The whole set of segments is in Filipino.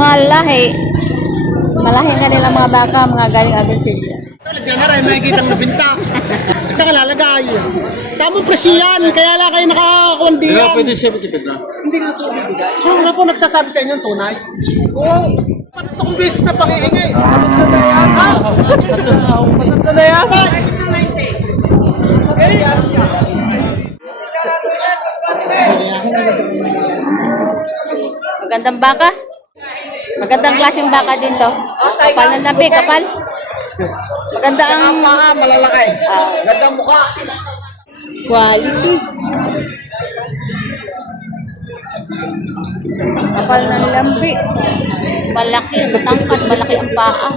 Malahi. Malahi nga nilang mga baka, mga galing Agoncillo. Lagyan na rin, makikita mo binta. Sa kalalagay. Tamang presyo yan, kaya lang kayo nakakakundi Hindi yan. nga pwede siya matipid na. Hindi nga po bibigay. So, wala po nagsasabi sa inyo yung tunay? Oo. Patat akong beses na pangiingay. Patanda na yan. Magandang baka. Magandang klaseng baka din to. Kapal na nabi, kapal. Maganda ang Malalaki. Gandang mukha. quality. Kapal ng lambi. Malaki, matangkad, malaki ang paa.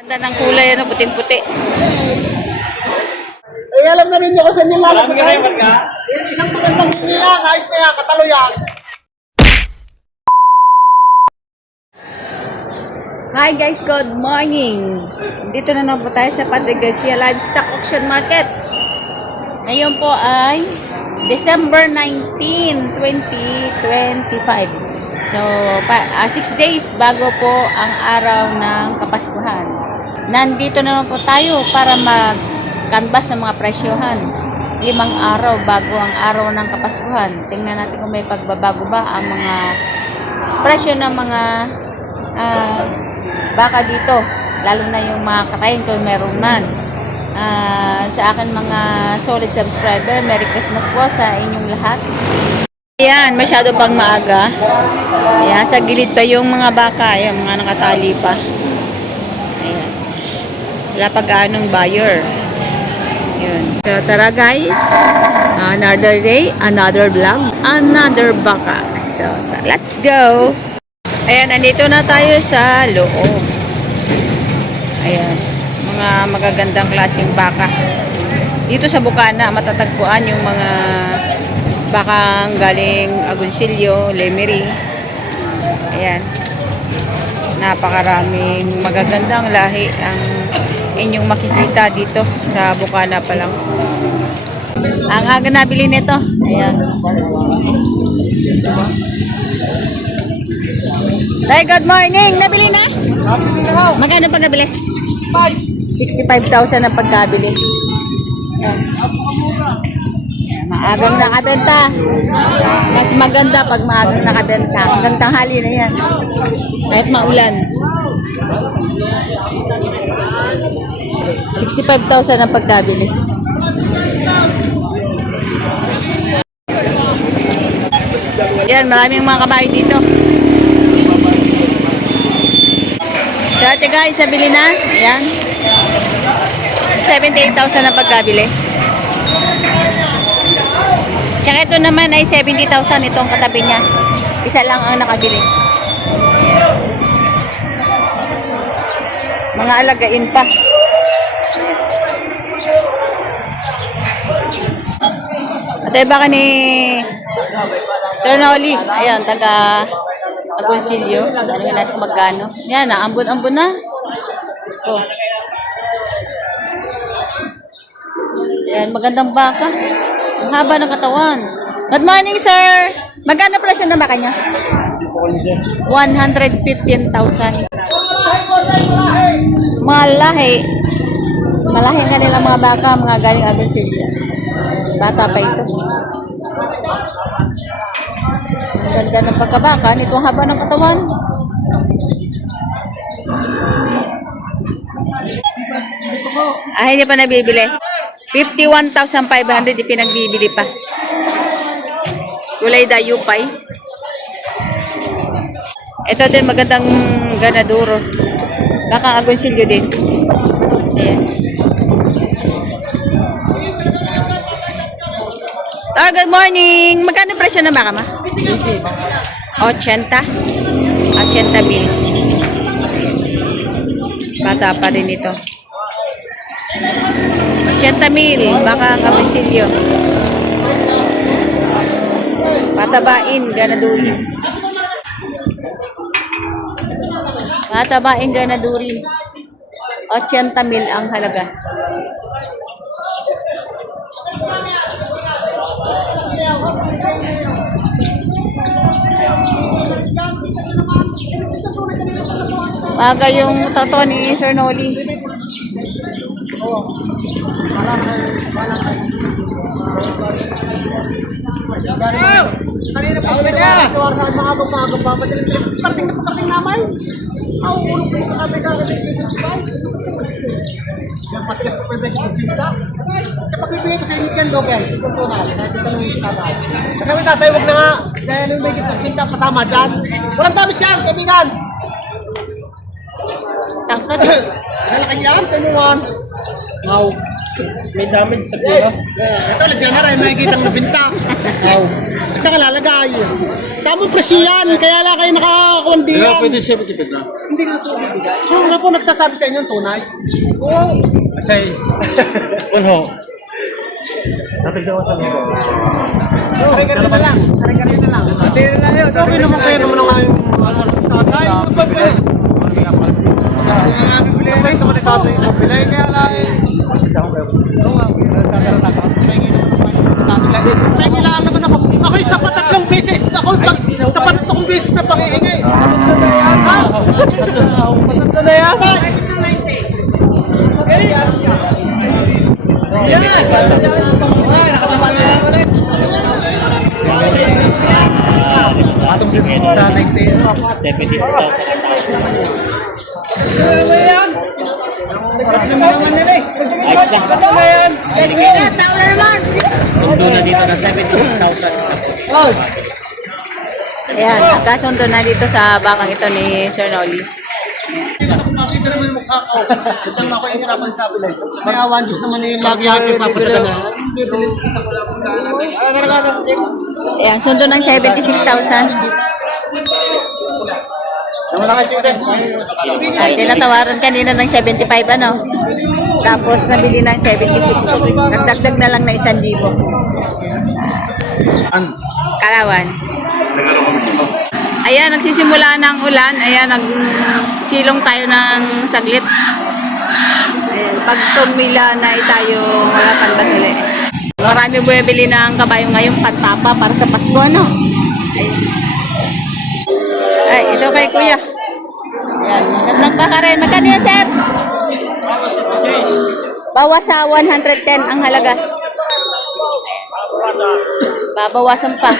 Ganda ng kulay, ano, puting-puti. Eh, alam na rin nyo kung saan yung lalagay. Yan, isang magandang hingi yan. Ayos na yan, katalo yan. Hi guys, good morning! Dito na naman po tayo sa Padre Garcia Livestock Auction Market. Ngayon po ay December 19, 2025. So, 6 days bago po ang araw ng Kapaskuhan. Nandito na naman po tayo para mag-canvas ng mga presyohan. 5 araw bago ang araw ng Kapaskuhan. Tingnan natin kung may pagbabago ba ang mga presyo ng mga baka dito, lalo na yung mga katayin ko meron man. Sa akin mga solid subscriber, Merry Christmas po sa inyong lahat. Ayan, masyado pang maaga. Ayan, sa gilid pa yung mga baka, ayan, mga nakatali pa. Ayan. Wala pa gaanong buyer. Yun. So, tara guys, another day, another vlog, another baka. So, let's go! Ayan, nandito na tayo sa loob. Ayan, mga magagandang klaseng baka. Dito sa Bukana, matatagpuan yung mga bakang galing Agoncillo, Lemery. Ayan. Napakaraming magagandang lahi ang inyong makikita dito sa Bukana pa lang. Ang aga nabili nito. Ayan. Tay, good morning. Nabili na? Nabili na raw. Magkano pag nabili? 65. 65,000 ang pagkabili. Maagang nakabenta. Mas maganda pag maagang nakabenta. Hanggang tanghali na yan. Kahit maulan. 65,000 ang pagkabili. Yan, maraming mga kabayo dito. Dati guys, nabili na. Ayan. 78,000 ang pagkabili. Tsaka ito naman ay 70,000 itong katabi niya. Isa lang ang nakabili. Mga alagain pa. Ito yung baka ni Sir Noli. Ayan, taga Agoncillo. Tanungin natin kung magkano. Yan, naambon-ambon na. Ito. Yan, magandang baka. Ang haba ng katawan. Good morning, sir. Magkano presyo ng baka niya? 115,000. Malahi. Malahi nga nilang mga baka, mga galing Agoncillo. Bata pa ito. Ang ganda ng pagkabaka, nitong haba ng katawan. Hindi pa nabibili. 51,500 ipinagbibili pa. Kulay dayupay. Ito din magandang ganaduro. Baka Agoncillo din. Ayan. Good morning. Magkano presyo ng baka ma? 80. 80,000. Bata pa rin ito. 80,000. Baka Agoncillo. Patabain, ganadurin. Patabain, ganadurin. 80,000 ang halaga. Maaga yung totoo ni Sir Noli. Kanina pa kami nakakatuwar sa mga bagong pa. Parating na parating naman. Ako, ulo ko yung kami sa akin. Yung patigas ko pa yung pagkita. Kapag ibigay ko sa inyo yan, Dogen. Ito po na. Kahit ito lang yung tama. Kasi tatay, huwag na nga. Dahil yung may kita patama dyan. Walang damit yan, kaibigan. Tangkad. Lalaki yan, tinuan. Wow. May damage sa pila. Ito, lagyan na rin. May kitang nabinta. Wow. At saka lalagay. Tamang presyo yan. Kaya lang kayo nakakundi Kaya yan. pwede 70 na. Hindi nga po. So, wala po nagsasabi sa inyo yung tunay. Oo. Size. Ano? Natignan ko sa mga. Kare-kare na lang. Kare-kare na lang. Hindi na lang yun. Okay naman kayo naman nga yung tatay. Ano ba ba? Kapag naman ni tatay yung mapilay. Kaya lang eh. Oo nga. May kailangan naman ako. Ako yung sapat 3 beses. Ako yung sapat 3 beses na pangiingay. Ito na yan. Sa 19. 76,000. Sundo na dito na 76,000. Ayan, nagkasundo na dito sa bakang ito ni Sir Noli. Makita naman yung mukha ko. Ito naman ako yung hirapan sa bilay. May awan Diyos naman yung lagi yung ipapatagal na. Ayan, sundo ng 76,000. Wala ka, Jude. At tinatawaran kanina ng 75 ano. Tapos nabili ng 76. Nagdagdag na lang na 1,000. Kalawan. Nagano ko mismo. Ayan, nagsisimula ng ulan. Ayan, nagsilong tayo ng saglit. Ayan, pag tumila na tayo wala pandasali. Marami bumibili ng kabayo ngayon pantapa para sa Pasko, ano? Ay, ito kay Kuya. Ayan, magandang baka rin. Magkano yan, sir? Bawas sa 110 ang halaga. Babawasan pa.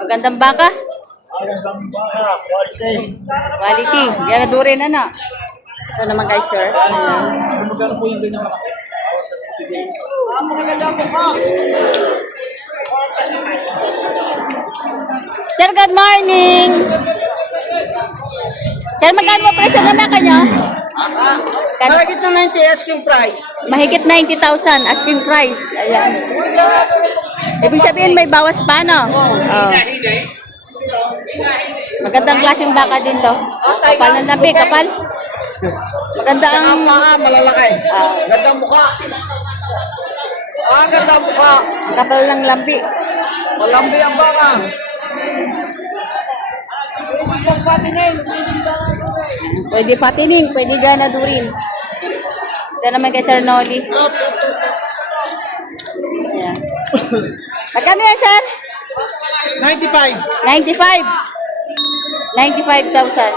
Magandang baka? Quality. Yan, durin na na. Ito naman guys, sir. Ayan. Magkano po yung ganyan? Sir, good morning. Sir, magkano mo presyo na naka nyo? Malagit na 90 asking price. Mahigit 90,000 asking price. Ayan. Ibig sabihin may bawas pa, no? Oh. Magandang klaseng baka din to. Kapal na nabi, kapal. Maganda ang... Malalaki. Gandang mukha. Gandang mukha. Kapal ng lambi. Malambi ang baka. Pwede patining, pwede ganadurin. Ito naman kay Sir Noli. Ayan. Magkano yan, sir? 95. 95. 95,000.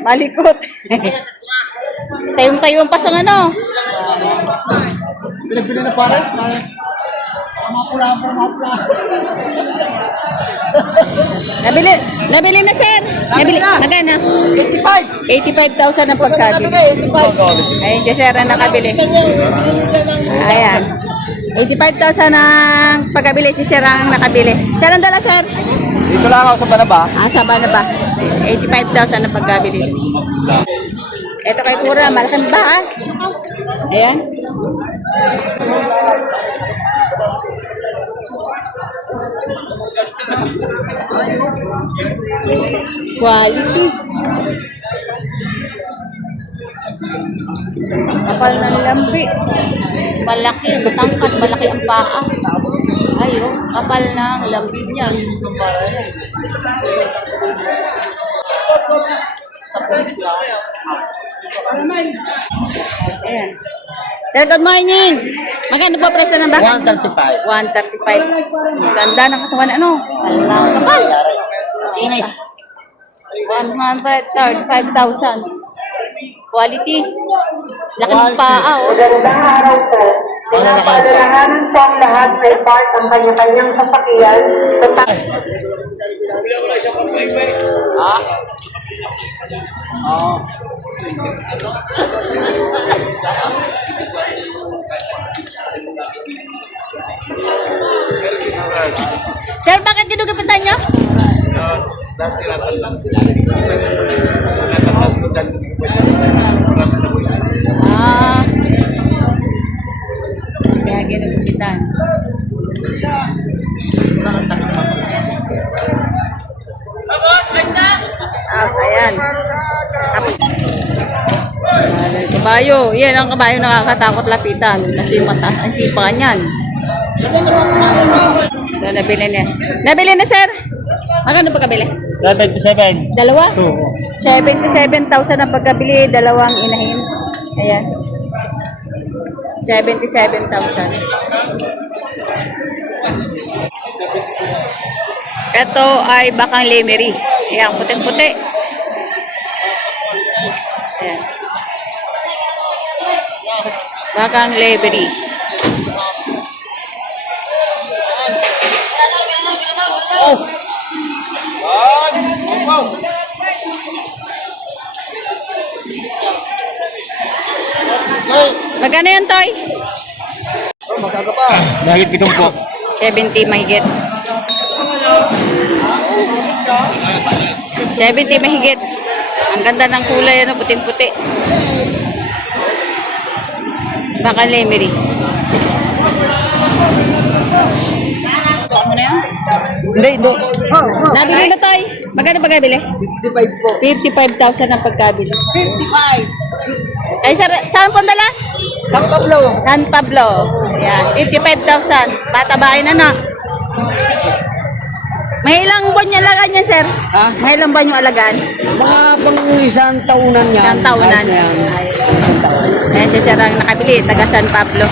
Malikot. Tayong-tayong pa sa ano. Pinagpili na pare. Mga pula. Nabili na, sir. Nabili. Magkano? 85. 85,000 ang pagkabili. 85. Ayun, si sir ang nakabili. Ayan. 85,000 ang pagkabili. Si sir ang nakabili. Sir, ang dala, sir? Dito lang ako sa Banaba. Sa ba? 85,000 ang pagkabili. Ito kay Pura, malaking baka. Ayan. Quality. Kapal ng lambi. Malaki, matangkad, malaki ang paa. Ayun, kapal ng lambi niya. Ayan. Sir, good morning. Magkano po presyo ng baka? 135. 135. Ganda ng katawan. Ano? Alang kapal. Kinis. 135,000. Quality. Laki ng paa, oh. Magandang araw po. Pinapaalalahanan po ang lahat may park ang kanya-kanyang sasakyan. Sir, bakit ginugapitan niyo? Ah. Kaya ginugapitan. Ayan. Tapos, kabayo. Yan ang kabayo nakakatakot lapitan. Kasi mataas ang sipa niyan. So, nabili niya. Nabili na, sir. Magkano pagkabili? 77. Dalawa? 77,000 ang pagkabili. Dalawang inahin. Ayan. 77,000. Ito ay bakang lemery. Ayan, puting-puti. Ayan. Bakang lemery. Magkano yan, Toy? Dahil pitong po. 70 mahigit. 70 mahigit. Ang ganda ng kulay, ano, puting-puti. Baka lemery. Ano na yan? Hindi. Nabili na, Toy. Magkano pagkabili? 55 po. 55,000 ang pagkabili. 55. Ay, saan po dala? San Pablo. San Pablo. Ayan, 55,000. Bata bahay na, na. May ilang buwan yung alagaan yan, sir? Ha? May ilang buwan yung alagaan? Mga pang isang taunan yan. Isang taunan. Ayos. Ayan si sir ang nakabili, taga San Pablo.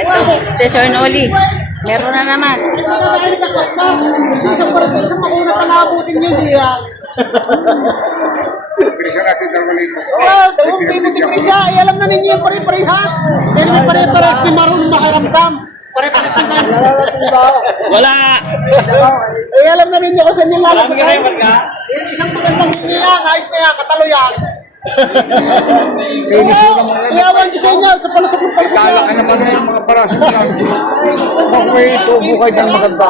Ito, si Sir Noli. Meron na naman. Isang makuna ka nakabutin yun, Kuya. Bisa natin dalawin mo. Oo, pinuti-prisa. Ay, alam na ninyo yung pare-parehas. Kaya naman pare-parehas ni Maroon makiramdam. Pare-parehas na nga. Wala! Ay, alam na ninyo kung saan yung lalapitan. Yan, isang magandang hingi yan. Ayos na yan, katalo yan. Iyawan ko sa inyo, sa palusok ng palusok Kala ka yan. naman na yung mga paraso lang. Kung may tubo kayo dyan maganda.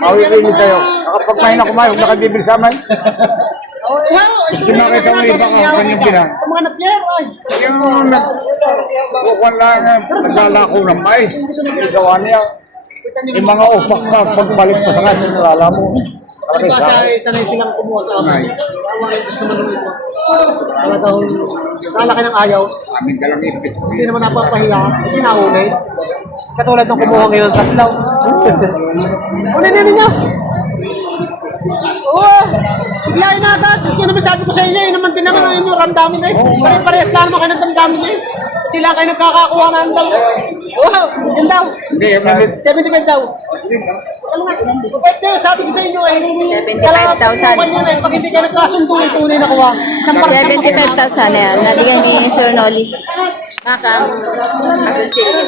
Awin tayo. Nakapagpahin ako mayo, nakabibili sa amin. Kinakita mo iba ka, kanyang pinang. Sa mga natyer, ay. Yung nagkukuhan lang, naglalako ng mais. Igawa niya. Yung mga upak ka, pagbalik pa sa kanya, nalala mo. Kasi sanay silang kumuha sa amin. Awan yung gusto naman ito. Talagang lalaki ng ayaw. Aming kalamipit. Hindi naman napapahiya. Hindi naunay. Katulad ng kumuha ngayon sa tatlaw. Unin na ninyo. Oo. Biglain na agad. Ito naman sabi ko sa inyo. Yun naman din naman ang inyong ramdamin eh. Pare-parehas lang naman kayo ng damdamin eh. Hindi lang kayo nagkakakuha ng daw. Oo. Yan daw. Hindi, yung nalit. 75 daw. Ano nga? Pwede, sabi ko sa inyo eh. 75,000. Kanya na eh. Pag hindi kayo nagkasundo, tunay na kuha. Isang parang 75,000 na yan. Nabigyan ni Sir Noli. Bakang. Asan sila?